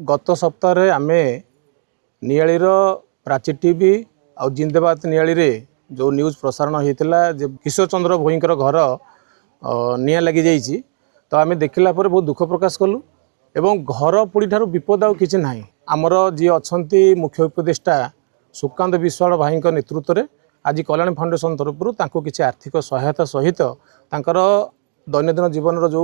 गत सप्ताह आम नियालीर प्राची टीवी आ जिंदाबाद नियाली रे जो न्यूज प्रसारण होता किशोर चंद्र भोईकर घर निया लगी जाइए तो आम देखला बहुत दुख प्रकाश कलु एवं घर पोड़ी ठार विपद आउ कि ना आमर जी अच्छा मुख्य उपदेष्टा सुकांत विश्वाल भाई नेतृत्व में आज कल्याण फाउंडेशन तरफ किसी आर्थिक सहायता सहित तांकर दैनंदिन जीवन जो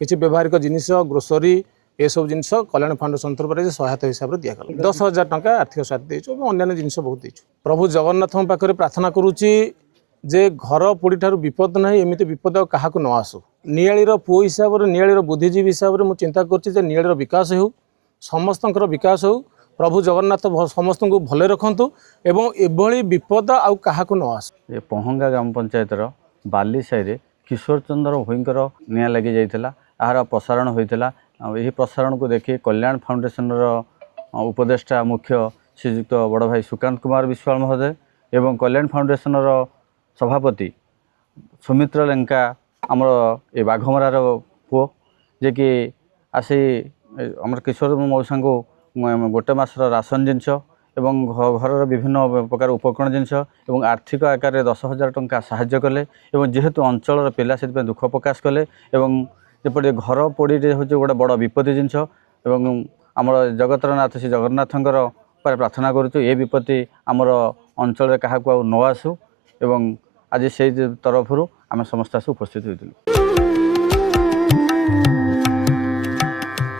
किसी व्यवहारिक जिनिस ग्रोसरी ये सब जिन कल्याण फाउंडेशन तरफ सहायता हिसाब से दिगला 10,000 टंका आर्थिक सहायता देचु अन्य जिन बहुत देचु। प्रभु जगन्नाथ पाखे प्रार्थना करुच्ची जे घर पोड़ी ठार विपद ना एमती विपद क्या न आसू नियालीर पुओ हिसाब से नियालीर बुद्धिजीवी हिसाब से मुझे चिंता कर नियालीर विकास हो समस्त विकास हो प्रभु जगन्नाथ समस्त को भले रखु एवं एभली विपद आउ क्या न आसू। ये पहंगा ग्राम पंचायतर बाली साई किशोर चंद्र भोईकर निया लगी जाइथिला यार प्रसारण होइथिला यही प्रसारण को देखिए कल्याण फाउंडेशन उपदेष्टा मुख्य श्रीजुक्त बड़ भाई सुकांत कुमार विश्वाल महोदय एवं कल्याण फाउंडेशन सभापति सुमित्र लेंका आमर ये बाघमरार पुओ जे कि आसी आमर किशोर मौसा को गोटे मासर राशन जिनस एवं घर विभिन्न प्रकार उपकरण जिनस एवं आर्थिक आकार 10,000 टंका साहाय्य कले एवं जेहेतु अंचल पिला से दुख प्रकाश कले एवं जपटे घर पोड़ी हूँ गोटे बड़ विपत्ति जिनस एवं आमर जगतर नाथ श्री जगन्नाथंकर प्रार्थना करुँ ये विपत्ति आमर अंचल क्या न आसू एवं आज से तरफ आम समस्त उपस्थित होती।